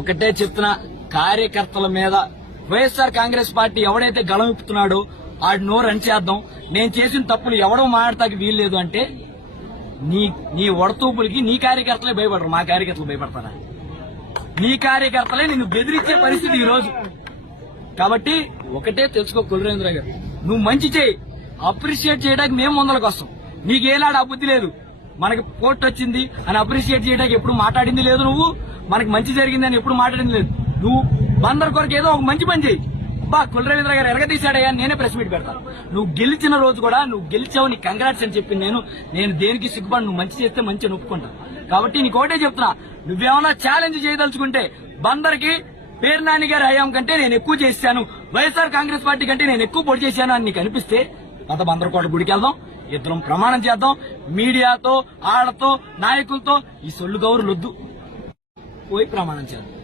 ఒకటే చెప్తున్న కార్యకర్తల మీద వైఎస్ఆర్ కాంగ్రెస్ పార్టీ ఎవడైతే గళమిప్పుతున్నాడో ఆడు ఆడి నోరు చేద్దాం. నేను చేసిన తప్పులు ఎవడో మాట్లాడతాకి వీల్లేదు అంటే నీ నీ వడతూపులకి నీ కార్యకర్తలే భయపడరు. మా కార్యకర్తలు భయపడతారా? నీ కార్యకర్తలే నిన్ను బెదిరించే పరిస్థితి ఈ రోజు కాబట్టి ఒకటే తెలుసుకో కులరేంద్ర గారు నువ్వు మంచి చేయి. అప్రిషియేట్ చేయడానికి మేము ముందలకు వస్తాం నీకు ఏనాడు లేదు. మనకి పోస్ట్ వచ్చింది అని అప్రిషియేట్ చేయడానికి ఎప్పుడు మాట్లాడింది లేదు నువ్వు. మనకి మంచి జరిగింది అని ఎప్పుడు మాట్లాడింది లేదు. నువ్వు బందర్ కొరకు ఏదో ఒక మంచి పని చేయి. బా కులరవీంద్ర గారు ఎరగదీశాడయ్యా నేనే ప్రెస్ మీట్ పెడతాను నువ్వు గెలిచిన రోజు కూడా నువ్వు గెలిచావు నీ కంగ్రాట్స్ అని చెప్పింది నేను నేను దేనికి సిగ్గుపడి నువ్వు మంచి చేస్తే మంచి నొప్పుకుంటాను కాబట్టి నీకు ఒకటే చెప్తున్నా నువ్వేమన్నా ఛాలెంజ్ చేయదలుచుకుంటే బందర్కి పేరు నాని గారి హయాం కంటే నేను ఎక్కువ చేశాను. వైఎస్ఆర్ కాంగ్రెస్ పార్టీ కంటే నేను ఎక్కువ పొడి చేశాను అని నీకు అనిపిస్తే గత బందరకోట గుడికి వెళ్దాం. ఇద్దరం ప్రమాణం చేద్దాం. మీడియాతో ఆడతో నాయకులతో ఈ సొల్లు గౌరులొద్దు పోయి ప్రమాణం చేద్దాం.